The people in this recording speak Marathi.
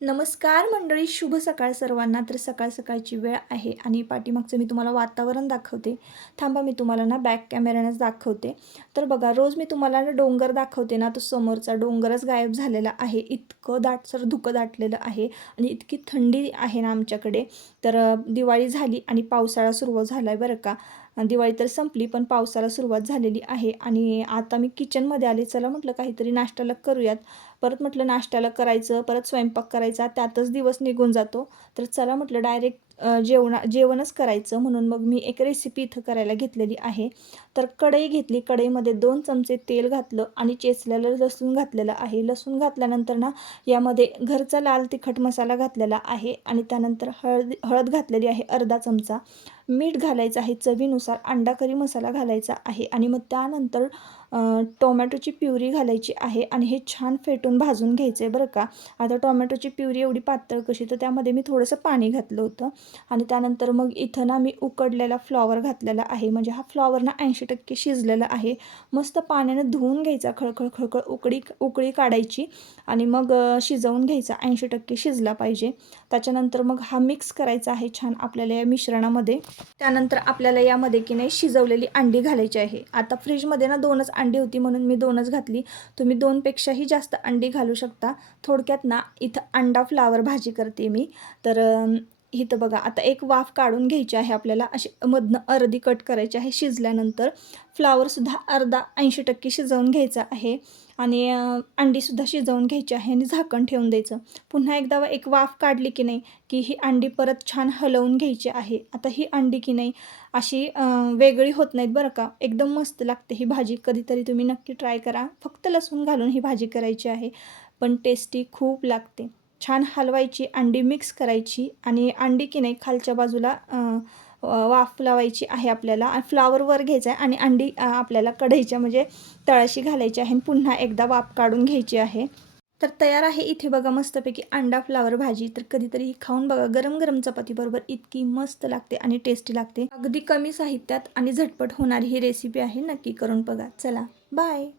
नमस्कार मंडळी, शुभ सकाळ सर्वांना. तर सकाळ सकाळची वेळ आहे आणि पाठीमागचं मी तुम्हाला वातावरण दाखवते. थांबा, मी तुम्हाला ना बॅक कॅमेऱ्यानेच दाखवते. तर बघा, रोज मी तुम्हाला ना डोंगर दाखवते ना, तो समोरचा डोंगरच गायब झालेला आहे. इतकं दाटसर धुकं दाटलेलं आहे आणि इतकी थंडी आहे ना आमच्याकडे. तर दिवाळी झाली आणि पावसाळा सुरू झाला आहे बरं का. दिवाळी तर संपली पण पावसाला सुरुवात झालेली आहे आणि आता मी किचनमध्ये आले. चला म्हटलं काहीतरी नाश्त्याला करूयात. परत म्हटलं नाश्त्याला करायचं, परत स्वयंपाक करायचा, त्यातच दिवस निघून जातो. तर चला म्हटलं डायरेक्ट जेवणच करायचं, म्हणून मग मी एक रेसिपी इथं करायला घेतलेली आहे. तर कढई घेतली, कढईमध्ये 2 चमचे तेल घातलं आणि चेचलेलं लसूण घातलेलं आहे. लसूण घातल्यानंतर ना यामध्ये घरचा लाल तिखट मसाला घातलेला आहे आणि त्यानंतर हळद घातलेली आहे अर्धा चमचा. मीठ घालायचं आहे चवीनुसार, अंडा करी मसाला घालायचा आहे आणि मग त्यानंतर टोमॅटोची प्युरी घालायची आहे आणि हे छान फेटून भाजून घ्यायचं आहे बरं का. आता टोमॅटोची प्युरी एवढी पातळ कशी, तर त्यामध्ये मी थोडंसं पाणी घातलं होतं आणि त्यानंतर मग इथं ना मी उकडलेला फ्लॉवर घातलेला आहे. म्हणजे हा फ्लॉवर ना 80% शिजलेला आहे. मस्त पाण्याने धुवून घ्यायचा, खळखळ खळखळ उकळी काढायची आणि मग शिजवून घ्यायचा. 80% शिजला पाहिजे. त्याच्यानंतर मग हा मिक्स करायचा आहे छान आपल्याला या मिश्रणामध्ये. त्यानंतर आपल्याला यामध्ये की नाही शिजवलेली अंडी घालायची आहे. आता फ्रीजमध्ये ना 2च अंडी होती म्हणून मी 2च घातली. तुम्ही 2पेक्षाही जास्त अंडी घालू शकता. थोडक्यात ना इथं अंडा फ्लावर भाजी करते मी. तर इथं बघा, आता एक वाफ काढून घ्यायची आहे आपल्याला. अशी मधनं अर्धी कट करायची आहे शिजल्यानंतर. फ्लावरसुद्धा अर्धा 80% शिजवून घ्यायचा आहे आणि अंडीसुद्धा शिजवून घ्यायची आहे आणि झाकण ठेवून द्यायचं. पुन्हा एकदा एक वाफ काढली की नाही की ही अंडी परत छान हलवून घ्यायची आहे. आता ही अंडी की नाही अशी वेगळी होत नाहीत बरं का. एकदम मस्त लागते ही भाजी. कधीतरी तुम्ही नक्की ट्राय करा. फक्त लसूण घालून ही भाजी करायची आहे, पण टेस्टी खूप लागते. छान हलवायची, अंडी मिक्स करायची आणि अंडी की नाही खालच्या बाजूला वाफ लावायची आहे आपल्याला. फ्लावर वर घ्यायचा आहे आणि अंडी आपल्याला कढईच्या म्हणजे तळाशी घालायची आहे आणि पुन्हा एकदा वाफ काढून घ्यायची आहे. तर तयार आहे इथे बघा मस्तपैकी अंडा फ्लावर भाजी. तर कधीतरी खाऊन बघा, गरम गरम चपातीबरोबर इतकी मस्त लागते आणि टेस्टी लागते. अगदी कमी साहित्यात आणि झटपट होणारी ही रेसिपी आहे. नक्की करून बघा. चला, बाय.